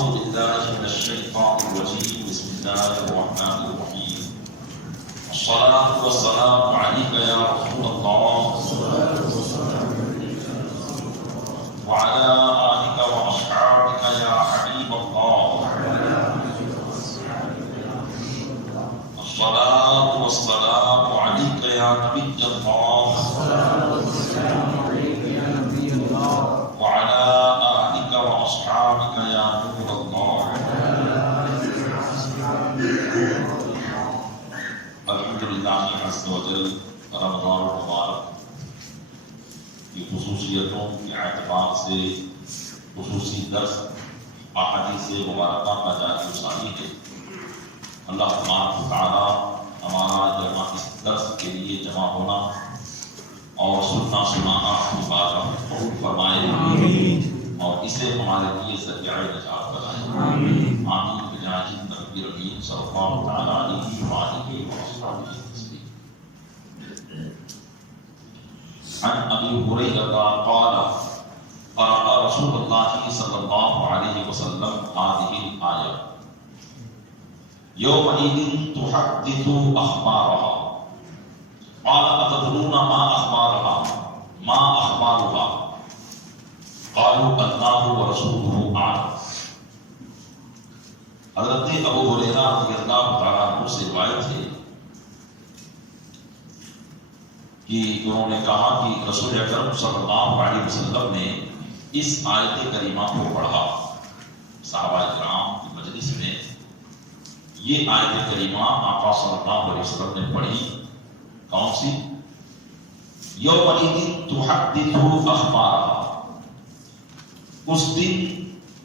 أعوذ بالله من الشيطان الرجيم. بسم الله الرحمن الرحيم. الصلاة والسلام عليك يا رسول الله وعلى آلك وأصحابك يا حبيب الله. الصلاة والسلام عليك يا نبي الله وعلى آلك وأصحابك يا نور الله. الحمدللہ عز وجل. رمضان المبارک کی خصوصیتوں کے اعتبار سے خصوصی درس احادیث مبارکہ کا جاری گزاری ہے. اللہ تبارک و تعالی ہمارا اس درس کے لیے جمع ہونا اور سننا سنانا دوبارہ قبول فرمائے اور اسے ہمارے لیے ذریعہ نجات بنائے. آمین بجاہ نبی رحیم صلی اللہ تعالی علیہ وآلہ وسلم. عن ابی ہریرہ قال قرأ رسول اللہ صلی اللہ علیہ وسلم هذه الآیہ یومئذ تحدث اخبارها. قال أتدرون ما أخبارها ما أخبارها قالوا الله ورسوله أعلم. حضرت ابو ہریرہ رضی اللہ تعالیٰ عنہ سے روایت ہے کہ انہوں نے کہا کہ رسول اکرم صلی اللہ علیہ وسلم نے اس آیت کریمہ کو پڑھا. صحابہ کرام کی مجلس میں یہ آیت کریمہ آقا صلی اللہ علیہ وسلم نے پڑھی. کون سی؟ یومئذ تحدث اخبارها. اس دن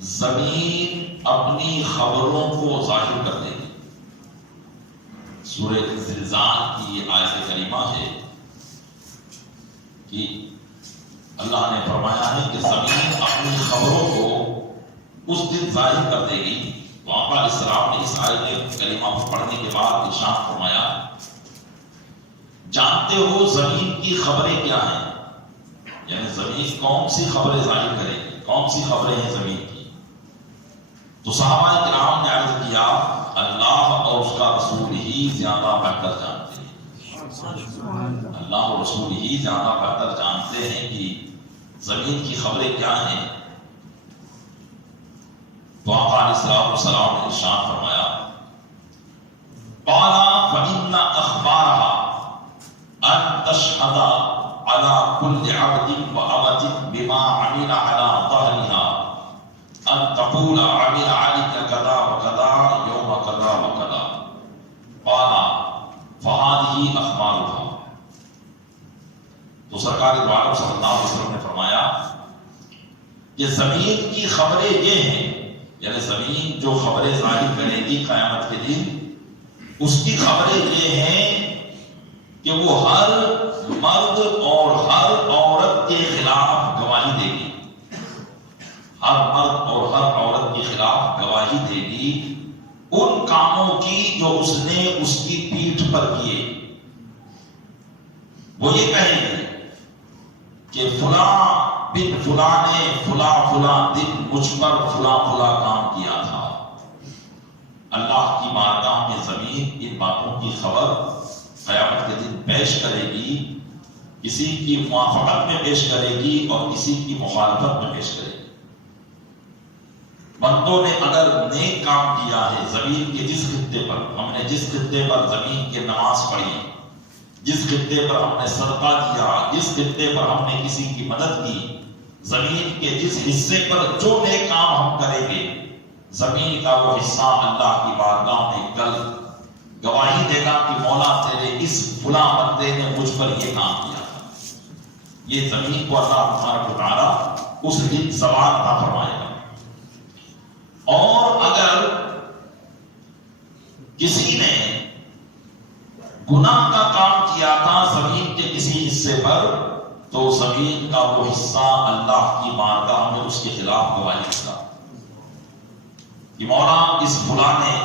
زمین اپنی خبروں کو ظاہر کر دے گی. سورہ زلزال کی یہ آیت کریمہ ہے کہ اللہ نے فرمایا ہے کہ زمین اپنی خبروں کو اس دن ظاہر کر دے گی. تو آقا علیہ السلام نے اس آیت کریمہ کو پڑھنے کے بعد ارشاد فرمایا جانتے ہو زمین کی خبریں کیا ہیں؟ یعنی زمین کون سی خبریں ظاہر کرے گی، کون سی خبریں ہیں زمین کی؟ تو صحابہ کرام نے عرض کیا اللہ اور اس کا رسول ہی زیادہ بہتر جانتے ہیں. اللہ اور رسول ہی زیادہ بہتر جانتے ہیں کہ زمین کی خبریں کیا ہیں. تو آقا علیہ السلام نے ارشاد فرمایا قال فإن أخبارها أن تشهد على كل عبد وأمة بما عمل على ظهرها أن تقول عمل عليك كذا وكذا يوم كذا وكذا. قال فهذه أخبارها. تو سرکار دو عالم صلی اللہ علیہ وسلم نے فرمایا کہ زمین کی خبریں یہ ہیں، یعنی زمین جو خبریں ظاہر کرے گی قیامت کے دن، اس کی خبریں یہ ہیں کہ وہ ہر مرد اور ہر عورت کے خلاف گواہی دے گی. ہر مرد اور ہر عورت کے خلاف گواہی دے گی ان کاموں کی جو اس نے اس کی پیٹھ پر کیے. وہ یہ کہیں گے کہ فلاں بن فلاں نے فلاں فلاں دن مجھ پر فلاں فلاں کام کیا تھا. اللہ کی بارگاہ میں زمین ان باتوں کی خبر قیامت کے دن پیش کرے گی. کسی کی موافقت میں پیش کرے گی اور کسی کی مخالفت میں پیش کرے گی. بندوں نے اگر نیک کام کیا ہے زمین کے جس خطے پر، ہم نے جس خطے پر زمین کی نماز پڑھی، جس خطے پر ہم نے صدقہ کیا، جس خطے پر ہم نے کسی کی مدد کی، زمین کے جس حصے پر جو نیک کام ہم کریں گے، زمین کا وہ حصہ اللہ کی بارگاہ میں کل گواہی دے گا کہ مولا تیرے اس فلاں بندے نے مجھ پر یہ کام کیا تھا. یہ زمین کو اللہ تبارک و تعالی اس دن سوال عطا فرمائے گا. اور اگر کسی نے گناہ کا کام کیا تھا زمین کے کسی حصے پر، تو زمین کا وہ حصہ اللہ کی بارگاہ میں اس کے خلاف گواہی دے گا کہ مولا اس فلاں نے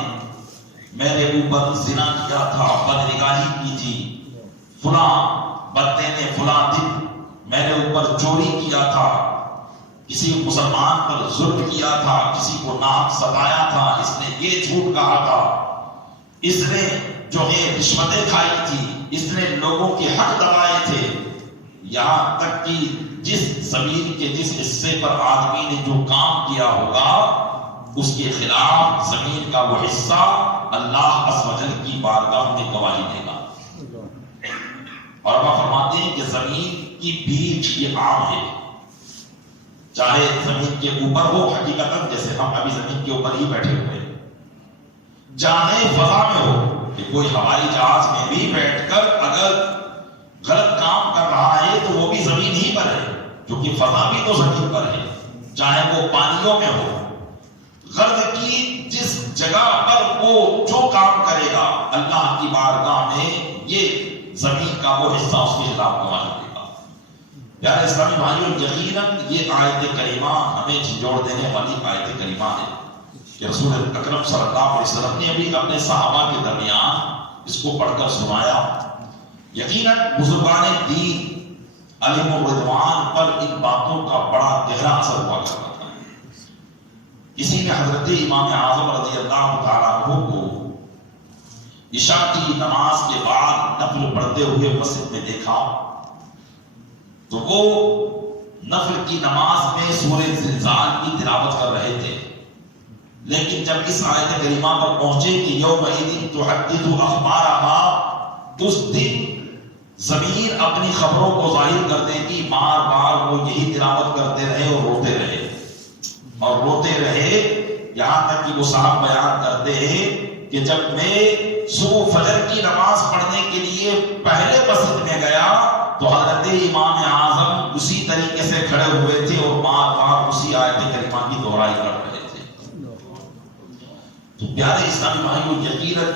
میرے اوپر زنا کیا تھا، بدنگاہی کی تھی، فلاں بندے نے فلاں دن میرے اوپر چوری کیا تھا، کسی مسلمان پر ظلم کیا تھا، کسی کو ناحق ستایا تھا، اس نے یہ جھوٹ کہا تھا، اس نے جو ہے رشوتیں کھائی تھی، اس نے لوگوں کے حق دبائے تھے، یہاں تک کہ جس زمین کے جس حصے پر آدمی نے جو کام کیا ہوگا اس کے خلاف زمین کا وہ حصہ اللہ عز و جل کی بارگاہ میں گواہی دے گا۔ اور اللہ فرماتے ہیں کہ زمین کی بیچ یہ عام ہے، چاہے زمین کے اوپر ہو، حقیقتاً جیسے ہم ابھی زمین کے اوپر ہی بیٹھے ہوئے ہیں، چاہے فضا میں ہو، کہ کوئی ہوائی جہاز میں بھی بیٹھ کر اگر غلط کام کر رہا ہے تو وہ بھی زمین ہی پر ہے، کیونکہ فضا بھی تو زمین پر ہے، چاہے وہ پانیوں میں ہو، غرض کی جس جگہ پر وہ جو کام کرے گا اللہ کی بارگاہ میں یہ زمین کا وہ حصہ اس کے خلاف گواہی دے گا۔ پیارے اسلامی بھائیوں، یقیناً یہ آیت کریمہ ہمیں جھنجھوڑ دینے والی آیت کریمہ ہے کہ رسول اکرم صلی اللہ علیہ وسلم نے بھی اپنے صحابہ کے درمیان اس کو پڑھ کر سنایا۔ یقیناً بزرگان دین علیہ الرضوان پر ان باتوں کا بڑا گہرا اثر ہوا کرتا تھا۔ اسی میں حضرت امام اعظم رضی اللہ تعالیٰ عنہ کو عشاء کی نماز کے بعد نفل پڑھتے ہوئے مسجد میں دیکھا تو وہ نفل کی نماز میں سورہ زلزال کی تلاوت کر رہے تھے، لیکن جب اس آیت کریمہ پر پہنچے کہ یومئذ تحدث اخبارها، اس دن زمین اپنی خبروں کو ظاہر کر دے گی، بار بار وہ یہی تلاوت کرتے رہے اور روتے رہے اور روتے رہے، یہاں تک کہ وہ صاحب بیان کرتے ہیں کہ جب میں صبح فجر کی نماز پڑھنے کے لیے پہلے مسجد میں گیا تو حضرت امام اعظم اسی طریقے سے کھڑے ہوئے تھے اور بار بار اسی آیت کریمہ کی دہرائی کر رہے تھے۔ تو پیارے اسلامی بھائیوں، یقیناً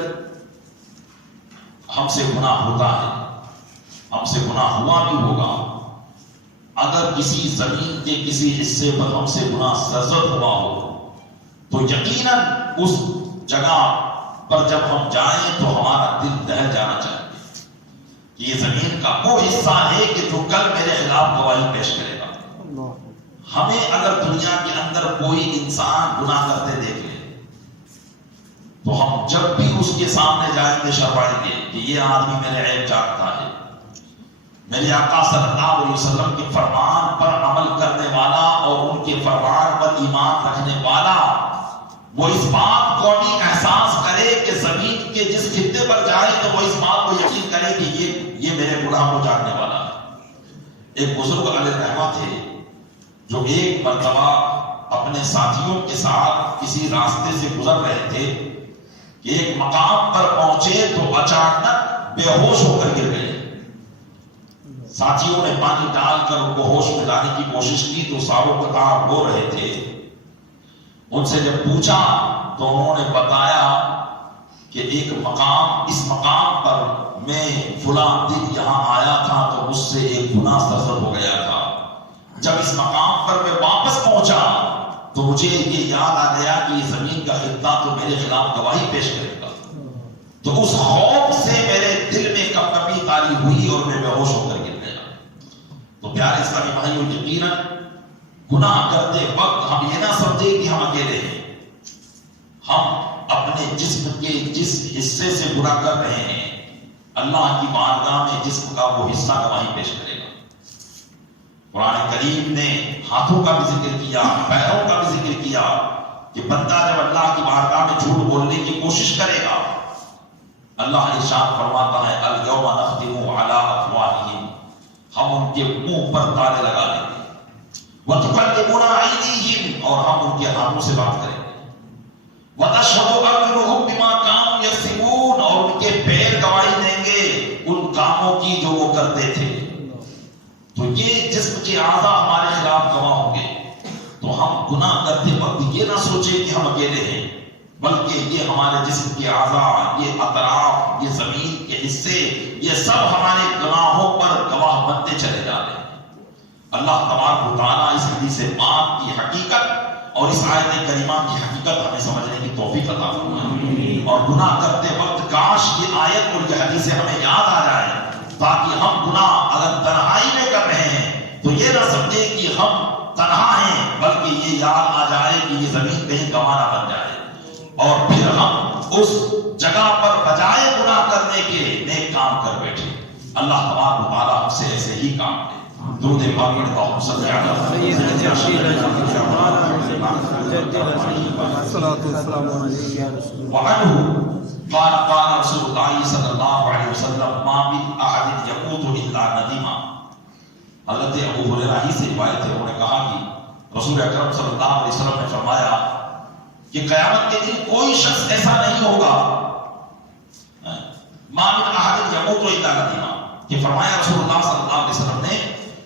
ہم سے گناہ ہوتا ہے، ہم سے گناہ ہوا بھی ہوگا۔ اگر کسی زمین کے کسی حصے پر ہم سے گناہ سرزد ہوا ہو تو یقیناً اس جگہ پر جب ہم جائیں تو ہمارا دل دہل جانا چاہیے کہ یہ زمین کا وہ حصہ ہے کہ جو کل میرے خلاف گواہی پیش کرے گا۔ ہمیں اگر دنیا کے اندر کوئی انسان گناہ کرتے دیکھ لے تو ہم جب بھی اس کے سامنے جائیں گے شرمائیں گے کہ یہ آدمی میرے عیب جانتا ہے۔ میرے آقا صلی اللہ علیہ وسلم کے فرمان پر عمل کرنے والا اور ان کے فرمان پر ایمان رکھنے والا وہ اس بات کو بھی احساس کرے کہ زمین کے جس خطے پر جائے تو وہ اس بات کو یقین کرے کہ یہ میرے گناہ کو جاننے والا ہے۔ ایک بزرگ علیہ رحمہ تھے جو ایک مرتبہ اپنے ساتھیوں کے ساتھ کسی راستے سے گزر رہے تھے کہ ایک مقام پر پہنچے تو اچانک بے ہوش ہو کر گر گئے۔ ساتھیوں نے پانی ڈال کر ان کو ہوش میں لانے کی کوشش کی تو ساروں قطار رو رہے تھے۔ ان سے جب پوچھا تو انہوں نے بتایا کہ ایک مقام، اس مقام پر میں فلاں دن یہاں آیا تھا تو مجھ سے ایک گناہ سرزد ہو گیا تھا۔ جب اس مقام پر میں واپس پہنچا تو مجھے یہ یاد آ گیا کہ یہ زمین کا خطہ تو میرے خلاف گواہی پیش کرے گا، تو اس خوف سے میرے دل میں کپکپی طاری ہوئی اور میں بے ہوش ہو کر گر گیا۔ تو پیارے اسلامی بھائیوں، یقیناً گناہ کرتے وقت ہم یہ نہ سمجھے کہ ہم اکیلے ہیں۔ ہم اپنے جسم کے جس حصے سے گناہ کر رہے ہیں اللہ کی بارگاہ میں جسم کا وہ حصہ گواہی پیش کرے گا۔ قرآن کریم نے ہاتھوں کا بھی ذکر کیا، پیروں کا بھی ذکر کیا کہ بندہ جب اللہ کی بارگاہ میں جھوٹ بولنے کی کوشش کرے گا اللہ ارشاد فرماتا ہے الیوم نختم علی افواہہم، ہم ان کے منہ پر تالے لگا دیں گے، وتکلمنا ایدیہم، اور ہم ان کے ہاتھوں سے بات کریں گے، وتشہد ارجلہم بما کانوا یکسبون، اور ان کے پیر گواہی دیں گے ان کاموں کی جو وہ کرتے تھے۔ تو یہ جسم کے اعضاء ہمارے خلاف گواہ ہوں گے، تو ہم گناہ کرتے وقت یہ نہ سوچیں کہ ہم اکیلے ہیں، بلکہ یہ ہمارے جسم کے اعضاء، یہ اطراف، یہ زمین کے حصے، یہ سب ہمارے گناہوں پر گواہ بنتے چلے جا رہے ہیں۔ اللہ تبارک و تعالیٰ اس حدیث پاک کی حقیقت اور اس آیت کریمہ کی حقیقت ہمیں سمجھنے کی توفیق عطا فرمائے، اور گناہ کرتے وقت کاش یہ آیت اور یہ حدیثیں ہمیں یاد آ جائیں، تاکہ ہم گناہ اگر تنہائی میں کر رہے ہیں تو یہ نہ سمجھیں کہ ہم تنہا ہیں، بلکہ یہ یاد آ جائے کہ یہ زمین کہیں گواہ نہ بن جائے، اور پھر ہم اس جگہ پر بجائے گناہ کرنے کے نیک کام کر بیٹھے۔ اللہ تبارک و تعالیٰ ہم سے ایسے ہی کام لے۔ درود پاک پڑھیں، اللہم صلی علی وعنہ قال قال رسول اللہ صلی اللہ علیہ وسلم ما من احد يموت الا ندیما۔ حضرت ابو ہریرہ ہی سے روایت ہے، انہوں نے کہا کہ رسول اکرم صلی اللہ علیہ وسلم نے فرمایا کہ قیامت کے دن کوئی شخص ایسا نہیں ہوگا، ما من احد يموت الا ندیما، کہ فرمایا رسول اللہ صلی اللہ علیہ وسلم نے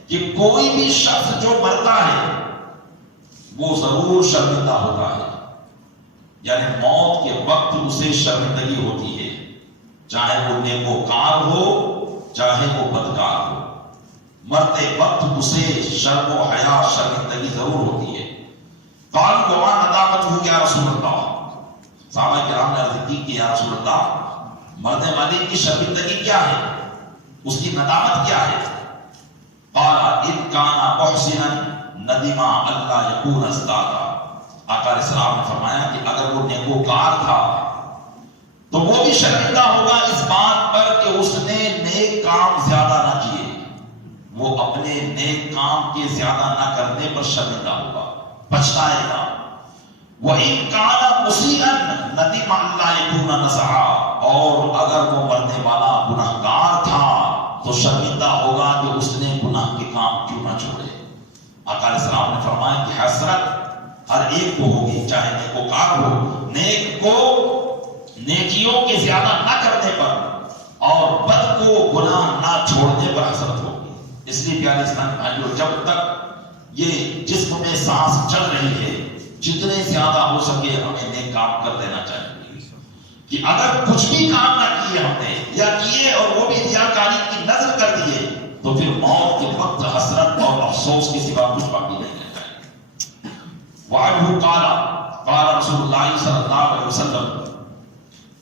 کہ کوئی بھی شخص جو مرتا ہے وہ ضرور شرمندہ ہوتا ہے، یعنی موت کے وقت اسے شرمندگی ہوتی ہے، چاہے وہ نیکوکار ہو چاہے وہ بدکار ہو، مرتے وقت اسے شرم و حیا شرمندگی ضرور ہوتی ہے۔ قالوا وما ندامته یا رسول اللہ، صحابہ کرام نے عرض کی کہ یا رسول اللہ مرنے والے کی شرمندگی کیا ہے، اس کی ندامت کیا ہے؟ قال ان کان محسنا ندم اللہ یکون ازدادا، آقا علیہ السلام نے فرمایا کہ اگر وہ نیکوکار تھا تو وہ بھی شرمندہ ہوگا اس بات پر کہ اس نے نیک کام زیادہ نہ کیے، وہ اپنے نیک کام کے زیادہ نہ کرنے پر شرمندہ ہوگا، پچھتائے گا۔ وَإِن كَانَ مُسِيئًا نَدِمَ اللَّهُ يَكُونَ نَزَعًا، اور اگر وہ مرنے والا گناہگار تھا تو شرمندہ ہوگا کہ اس نے گناہ کے کام کیوں نہ چھوڑے۔ آقا علیہ السلام نے فرمایا کہ حسرت ہر ایک کو ہوگی، چاہے نیکوکار ہو، نیک کو نیکیوں کے زیادہ نہ کرنے پر اور بد کو گناہ نہ چھوڑنے پر حسرت ہوگی۔ اس لیے پیارے اسلام بھائیوں، جب تک یہ جسم میں سانس چل رہی ہے جتنے زیادہ ہو سکے ہمیں نیک کام کر دینا چاہیے، کہ اگر کچھ بھی کام نہ کیے ہم نے یا کیے اور وہ بھی ریاکاری کی نظر کر دیے تو پھر موت کے وقت حسرت اور افسوس کے سوا کچھ باقی نہیں رہتا ہے۔ وعنہ قال قال رسول اللہ صلی اللہ علیہ وسلم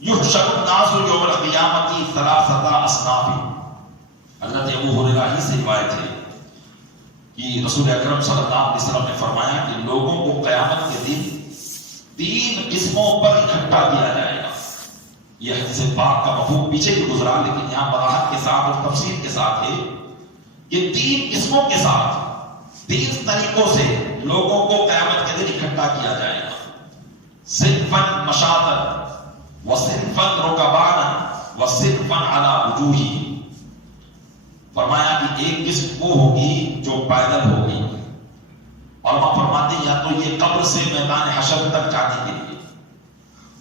یحشر الناس یوم القیامۃ ثلاثۃ اصناف، حضرت ابو ہریرہ ہی سے روایت ہے کہ رسول اکرم صلی اللہ علیہ وسلم نے فرمایا کہ لوگوں کو قیامت کے دن 3 قسموں پر اکٹھا کیا جائے گا۔ یہ حدیث پاک کا مفہوم پیچھے بھی گزرا، لیکن یہاں وضاحت کے ساتھ اور تفصیل کے ساتھ ہے کہ 3 قسموں کے ساتھ 3 طریقوں سے لوگوں کو قیامت کے دن اکٹھا کیا جائے گا۔ صنفا مشاطا وصنفا رکبانا وصنفا علی وجوہہم، فرمایا کہ ایک قسم وہ ہوگی جو پیدل ہوگی، اور وہ فرماتے ہیں یا تو یہ قبر سے میدان حشر تک جانے کے لیے،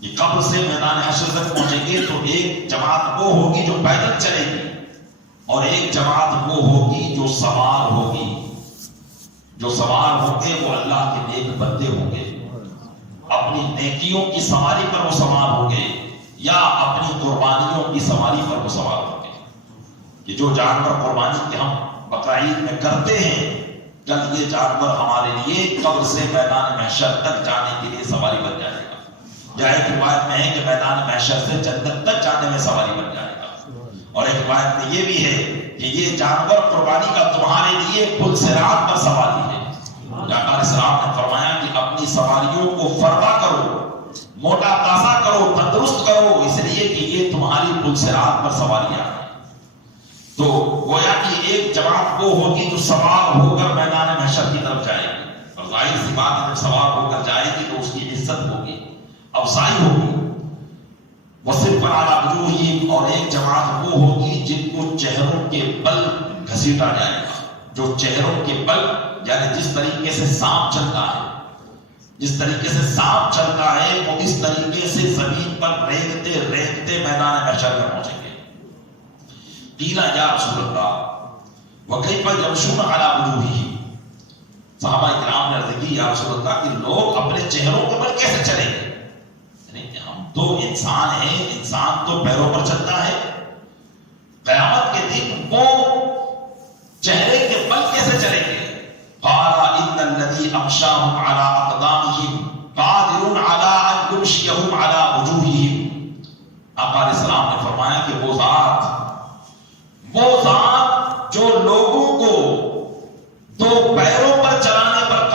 یہ قبر سے میدان حشر تک پہنچیں گے تو ایک جماعت وہ ہوگی جو پیدل چلے گی، اور ایک جماعت وہ ہوگی جو سوار ہوگی۔ جو سوار ہوں گے وہ اللہ کے نیک بندے ہوں گے، اپنی نیکیوں کی سواری پر وہ سوار ہوں گے یا اپنی قربانیوں کی سواری پر وہ سوار ہوں گے۔ کہ جو جانور قربانی کے ہم بقرعید میں کرتے ہیں، کل یہ جانور ہمارے لیے قبر سے میدان محشر تک جانے کے لیے سواری بن جائے گا، یا ایک روایت میں ہے کہ میدان محشر سے جنت تک جانے میں سواری بن جائے گا، اور ایک روایت میں یہ بھی ہے کہ یہ جانور قربانی کا تمہارے لیے پل صراط پر سواری ہے۔ آقا علیہ السلام نے فرمایا کہ اپنی سواریوں کو فربا کرو، موٹا تازہ کرو، تندرست کرو، اس لیے کہ یہ تمہاری پل صراط پر سواریاں ہیں۔ تو گویا کہ ایک جماعت وہ ہوگی جو سوار ہو کر میدان محشر کی طرف جائے گی، اور ظاہر سی بات ہے جب سوار ہو کر جائے گی تو اس کی عزت ہوگی، افضائی ہوگی۔ وصف علی وجوہہم، اور ایک جماعت وہ ہوگی جن کو چہروں کے بل گھسیٹا جائے گا، جو چہروں کے بل، یعنی جس طریقے سے سانپ چلتا ہے، جس طریقے سے سانپ چلتا ہے وہ اس طریقے سے زمین پر رینگتے رینگتے میدان محشر میں پہنچیں گے۔ قیل یا رسول اللہ وکیف یمشون علی وجوہہم، صحابہ کرام نے عرض کی یا رسول اللہ کہ لوگ اپنے چہروں کے بل کیسے چلیں گے؟ یعنی ہم تو انسان ہیں، انسان تو پیروں پر چلتا ہے، قیامت کے دن وہ چہرے کے بل کیسے چلیں گے؟ قال ان الذی امشاهم علی اقدامہم قادر علی ان یمشیہم علی وجوہہم، آقا علیہ السلام نے فرمایا کہ وہ ذات جو لوگوں کو 2 پیروں پر چلانے پر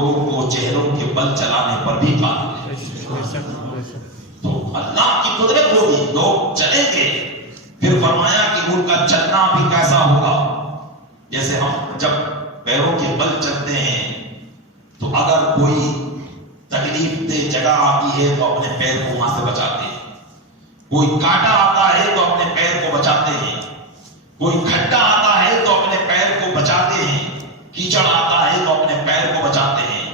لوگوں کو چہروں کے بل چلانے پر بھی قادر ہے. تو اللہ کی قدرت ہوگی، لوگ چلیں گے. پھر فرمایا کہ ان کا چلنا بھی کیسا ہوگا. جیسے ہم جب پیروں کے بل چلتے ہیں تو اگر کوئی تکلیف دہ جگہ آتی ہے تو اپنے پیر کو وہاں سے بچاتے ہیں. کوئی کانٹا آتا ہے تو اپنے پیر کو بچاتے ہیں. کوئی کھڈا آتا ہے تو اپنے پیر کو بچاتے ہیں. کیچڑ آتا ہے تو اپنے پیر کو بچاتے ہیں.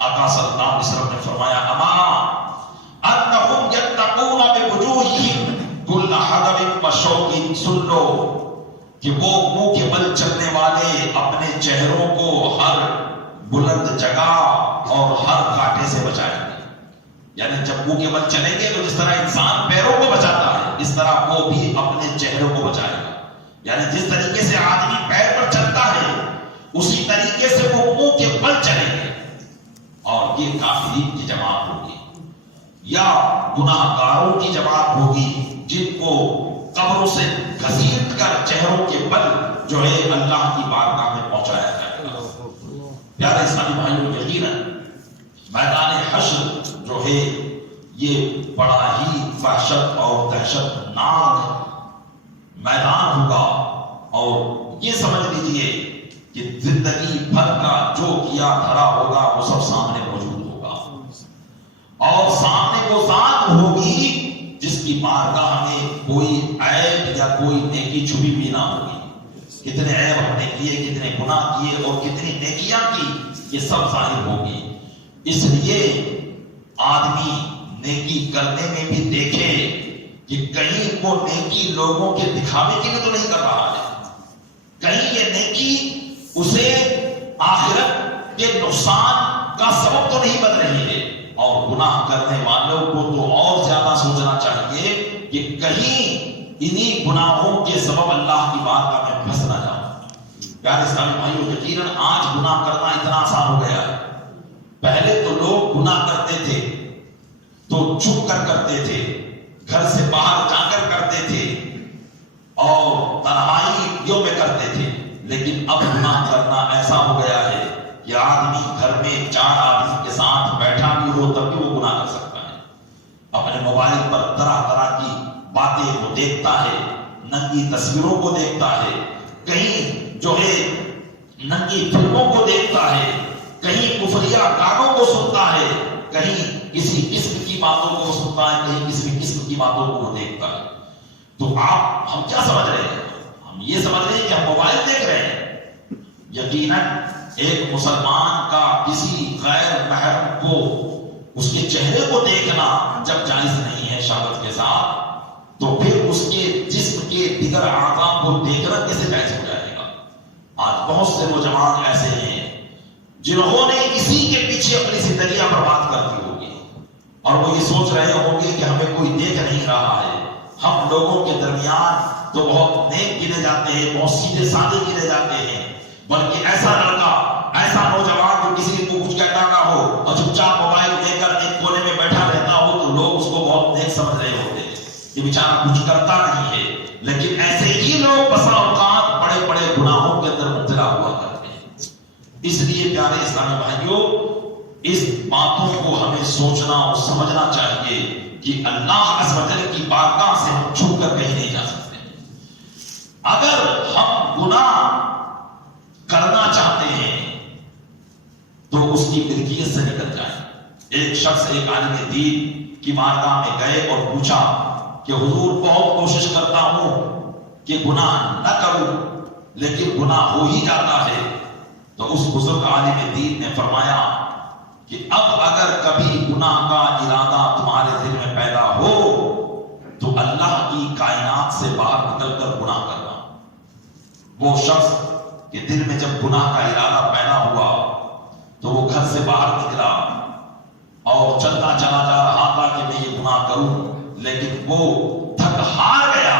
آقا صلی اللہ علیہ وسلم نے فرمایا اما انہم یتقون بوجوہہم کل حدب وشوک. سن لو کہ وہ منہ کے بل چلنے والے اپنے چہروں کو ہر بلند جگہ اور ہر کانٹے سے بچائیں گے. یعنی جب منہ کے بل چلیں گے تو جس طرح انسان پیروں کو بچاتا ہے اس طرح وہ بھی اپنے چہروں کو بچائے گا. یعنی جس طریقے سے آدمی پیر پر چلتا ہے اسی طریقے سے وہ منہ کے بل چلیں گے. اور یہ کافرین کی جماعت ہوگی یا گناہ گاروں کی جماعت ہوگی جن کو قبروں سے گھسیٹ کر چہروں کے بل جو ہے اللہ کی بارگاہ میں پہنچایا جائے گا. پیارے اسلامی بھائیوں، یقیناً میدان حشر جو ہے یہ بڑا ہی وحشت اور دہشت ناک میدان ہوگا. اور یہ سمجھ لیجئے کہ زندگی بھر کا جو کیا دھرا ہوگا وہ سب سامنے موجود ہوگا. اور سامنے وہ ذات ہوگی جس کی بارگاہ میں کوئی عیب یا کوئی نیکی چھپی بھی نہ ہوگی. کتنے عیب ہم نے کیے، کتنے گناہ کیے اور کتنی نیکیاں کی، یہ سب ظاہر ہوگی. اس لیے آدمی نیکی کرنے میں بھی دیکھے کہ کہیں وہ نیکی لوگوں کے دکھاوے کے لیے تو نہیں کر رہا ہے، کہیں یہ نیکی اسے آخرت کے نقصان کا سبب تو نہیں بن رہی ہے. اور گناہ کرنے والوں کو تو اور زیادہ سوچنا چاہیے کہ کہیں انہی گناہوں کے سبب اللہ کی بارگاہ میں پھنس نہ جاؤ. پیارے اسلامی بھائیوں، یقیناً آج گناہ کرنا اتنا آسان ہو گیا ہے. پہلے تو لوگ گناہ کرتے تھے تو چھپ کر کرتے تھے، گھر سے باہر جا کر کرتے تھے اور تنہائیوں میں کرتے تھے. لیکن اب گناہ کرنا ایسا ہو گیا ہے کہ آدمی گھر میں 4 آدمی کے ساتھ بیٹھا بھی ہو تب بھی وہ گناہ کر سکتا ہے. اپنے موبائل پر طرح طرح کی باتیں وہ دیکھتا ہے، ننگی تصویروں کو دیکھتا ہے، کہیں جو ہے ننگی فلموں کو دیکھتا ہے، کہیں کفریہ گانوں کو سنتا ہے، کہیں کسی قسم کی باتوں کو سنتا ہے، کہیں کسی قسم کی باتوں کو وہ دیکھتا ہے. تو ہم کیا سمجھ رہے ہیں؟ ہم یہ سمجھ رہے ہیں کہ ہم موبائل دیکھ رہے ہیں. یقیناً ایک مسلمان کا کسی غیر محرم کو اس کے چہرے کو دیکھنا جب جائز نہیں ہے شہوت کے ساتھ، تو پھر اس کے جسم کے دیگر اعضاء کو دیکھنا کیسے جائز ہو جائے گا؟ آج بہت سے نوجوان ایسے ہیں جنہوں نے اسی کے پیچھے اپنی زندگیاں برباد کر دی ہوگی اور وہ یہ سوچ رہے ہوں گے کہ ہمیں کوئی دیکھ نہیں رہا ہے. ہم لوگوں کے درمیان تو بہت نیک گنے جاتے ہیں، بہت سیدھے سادے گنے جاتے ہیں، بلکہ ایسا لڑکا، ایسا نوجوان جو کسی کو کچھ کہتا نہ ہو اور چپ چاپ موبائل لے کر ایک کونے میں بیٹھا رہتا ہو تو لوگ اس کو بہت نیک سمجھ رہے ہوتے ہیں، یہ بیچارہ کچھ کرتا نہیں ہے. لیکن ایسے ہی لوگ بسا اوقات بڑے بڑے گناہوں کے اندر مبتلا ہوا کرتے ہیں. اس لیے پیارے اسلامی بھائیوں، اس باتوں کو ہمیں سوچنا اور سمجھنا چاہیے کہ اللہ عز و جل کی بارگاہ سے ہم چھپ کر کہیں نہیں جا سکتے. اگر ہم گناہ کرنا چاہتے ہیں تو اس کی ملکیت سے نکل جائیں. ایک شخص ایک عالم دین کی بارگاہ میں گئے اور پوچھا کہ حضور بہت کوشش کرتا ہوں کہ گناہ نہ کروں لیکن گناہ ہو ہی جاتا ہے. تو اس بزرگ عالم دین نے فرمایا کہ اب اگر کبھی گناہ کا ارادہ تمہارے دل میں پیدا ہو تو اللہ کی کائنات سے باہر نکل کر گناہ کرنا. وہ شخص کہ دل میں جب گناہ کا ارادہ پیدا ہوا تو وہ گھر سے باہر نکلا اور چلتا چلا جا رہا تھا کہ میں یہ گناہ کروں، لیکن وہ تھک ہار گیا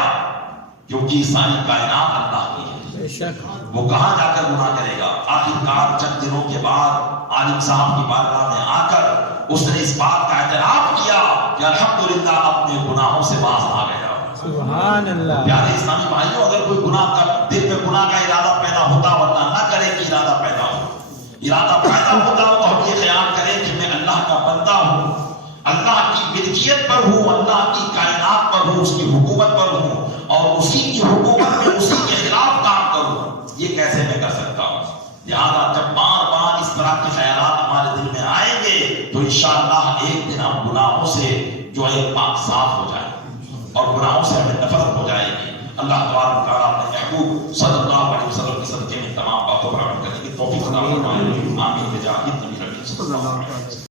کیونکہ ساری کائنات اللہ کی ہے. وہ کہاں جا کر گناہ کرے گا؟ آخرکار چند دنوں کے بعد عالم صاحب کی بارگاہ میں آ کر اس نے اس بات کا اعتراف کیا کہ الحمدللہ اپنے گناہوں سے باز آ گیا. سبحان اللہ. پیارے اسلامی بھائیوں، اگر کوئی گناہ کا دل میں گناہ کا ارادہ پیدا ہوتا ورنہ نہ کرے کہ ارادہ پیدا ہو، ارادہ پیدا ہوتا ہو تو ہم ملکیت پر ہوں، اللہ کی کائنات پر ہوں، اس کی حکومت پر ہوں، اور اسی کی حکومت میں اسی کے خلاف کام کروں، یہ کیسے میں کر سکتا ہوں؟ لہٰذا جب بار بار اس طرح کے خیالات ہمارے دل میں آئیں گے تو انشاءاللہ ایک دن ہم گناہوں سے جو ہے پاک صاف ہو جائیں گے اور گناہوں سے ہمیں نفرت ہو جائے گی۔ اللہ تبارک و تعالیٰ اپنے محبوب صلی اللہ علیہ وسلم کے صدقے میں تمام باتوں پر عمل کرنے کی توفیق عطا فرمائے، آمین بجاہ نبی رحمت صلی اللہ علیہ وسلم۔